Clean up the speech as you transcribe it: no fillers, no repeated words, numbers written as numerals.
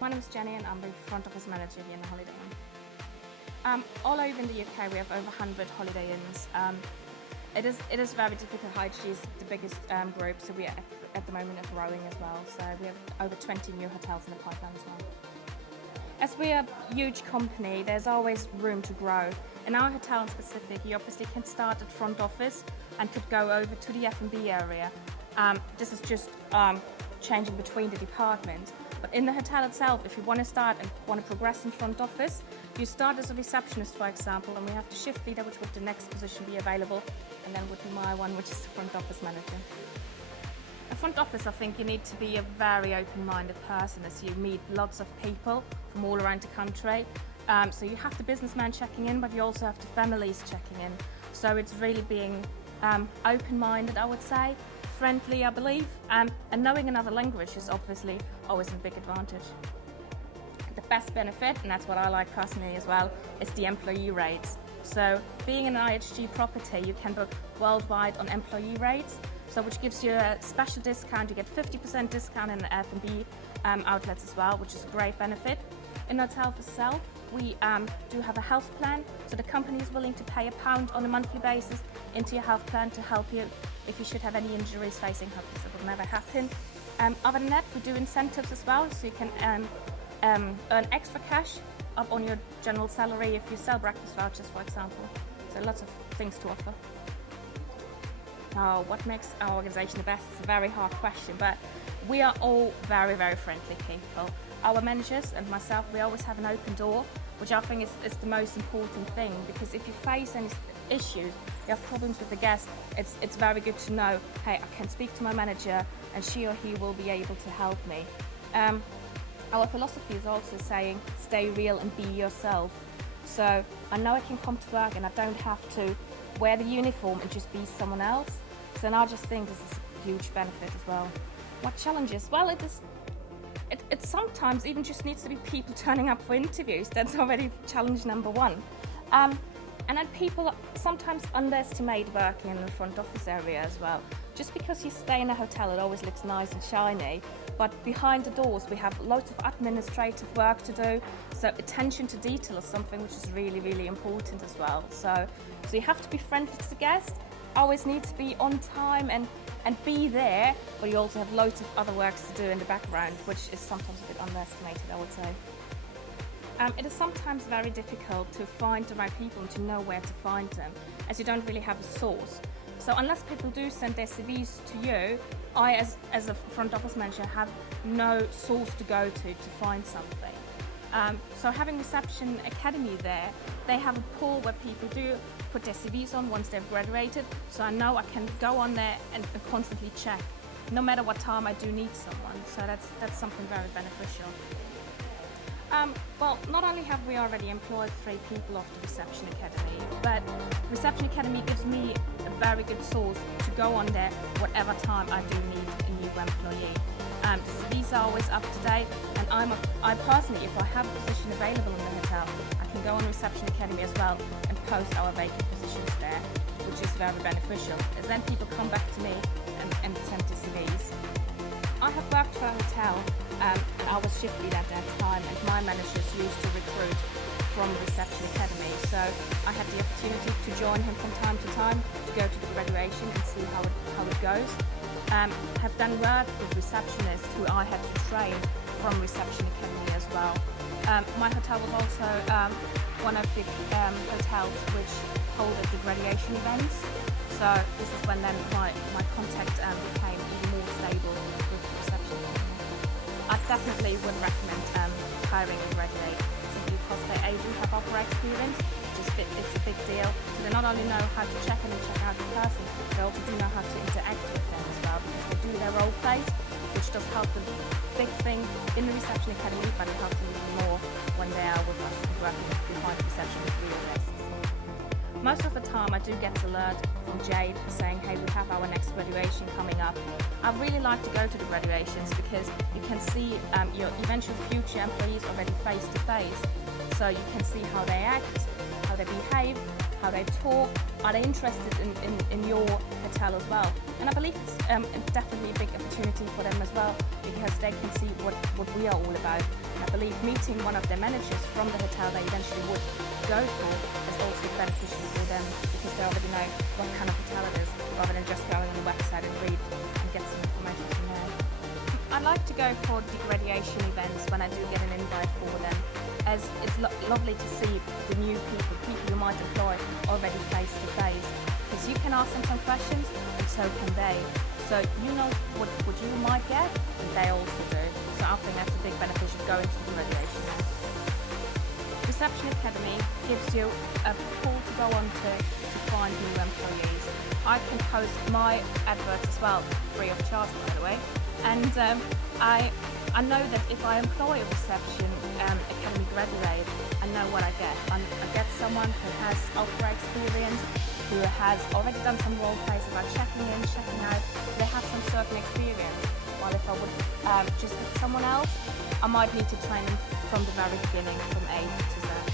My name is Jenny and I'm the front office manager here in the Holiday Inn. All over in the UK we have over 100 Holiday Inns. It is very difficult. IHG is the biggest group, so we are at the moment are growing as well. So we have over 20 new hotels in the pipeline as well. As we are a huge company, there's always room to grow. In our hotel in specific, you obviously can start at front office and could go over to the F&B area. This is just changing between the departments. But in the hotel itself, if you want to start and want to progress in front office, you start as a receptionist, for example, and we have the shift leader, which would the next position be available, and then would be my one, which is the front office manager. A front office, I think you need to be a very open-minded person as you meet lots of people from all around the country. So you have the businessman checking in, but you also have the families checking in. So it's really being open-minded, I would say, friendly, I believe, and knowing another language is obviously always a big advantage. The best benefit, and that's what I like personally as well, is the employee rates. So being an IHG property, you can book worldwide on employee rates, so which gives you a special discount. You get 50% discount in the F&B outlets as well, which is a great benefit. In the hotel itself, we do have a health plan, so the company is willing to pay £1 on a monthly basis into your health plan to help you if you should have any injuries facing health. That will never happen. Other than that, we do incentives as well, so you can earn extra cash up on your general salary if you sell breakfast vouchers, for example. So lots of things to offer. Now, what makes our organisation the best is a very hard question, but we are all very, very friendly people. Our managers and myself, we always have an open door, which I think is the most important thing, because if you face any issues, you have problems with the guest, it's very good to know, hey, I can speak to my manager and she or he will be able to help me. Our philosophy is also saying, stay real and be yourself. So I know I can come to work and I don't have to wear the uniform and just be someone else. So I just think this is a huge benefit as well. What challenges? Well, it sometimes even just needs to be people turning up for interviews. That's already challenge number one. And then people sometimes underestimate working in the front office area as well. Just because you stay in a hotel, it always looks nice and shiny, but behind the doors we have lots of administrative work to do, so attention to detail is something which is really, really important as well. So you have to be friendly to the guest, always need to be on time and be there, but you also have loads of other works to do in the background, which is sometimes a bit underestimated, I would say. It is sometimes very difficult to find the right people and to know where to find them, as you don't really have a source. So unless people do send their CVs to you, I, as a front office manager, have no source to go to find something. So having Reception Academy there, they have a pool where people do put their CVs on once they've graduated, so I know I can go on there and constantly check. No matter what time I do need someone, so that's something very beneficial. Well, not only have we already employed 3 people off the Reception Academy, but Reception Academy gives me a very good source to go on there whatever time I do need a new employee. These are always up to date, and I personally, if I have a position available in the hotel, I can go on Reception Academy as well and post our vacant positions there, which is very beneficial, as then people come back to me and send the CVs. I have worked for a hotel and I was shift lead at that time, and my managers used to recruit from Reception Academy, so I had the opportunity to join him from time to time to go to the graduation and see how it goes. Have done work with receptionists who I had to train from Reception Academy as well. My hotel was also one of the hotels which hold the graduation events, so this is when then my contact became even more stable with Reception Academy. I definitely would recommend hiring a graduate, simply because they do have opera experience, it's a big deal. So they not only know how to check in and check out the person, they also do know how to interact with them as well, because they do their role plays, which does help them. Big thing in the Reception Academy, but it helps them even more when they are with us working behind reception with real guests. Most of the time I do get an alert from Jade saying, hey, we have our next graduation coming up. I really like to go to the graduations because you can see your eventual future employees already face to face. So you can see how they act, how they behave, how they talk, are they interested in your hotel as well. And I believe it's definitely a big opportunity for them as well, because they can see what we are all about. And I believe meeting one of their managers from the hotel they eventually would go for is also beneficial for them because they already know what kind of hotel it is rather than just going on the website and read and get some information from there. I like to go for degradation events when I do get an invite for them, as it's lovely to see the new people you might employ already face to face, because you can ask them some questions and so can they. So you know what you might get and they also do. So I think that's a big benefit of going to the graduation. Reception Academy gives you a pool to go on to find new employees. I can post my adverts as well, free of charge by the way. And I know that if I employ a Reception Academy graduate, I know what I get. I get someone who has opera experience, who has already done some role plays about checking in, checking out. They have some certain experience. While if I would just get someone else, I might need to train them from the very beginning, from A to Z.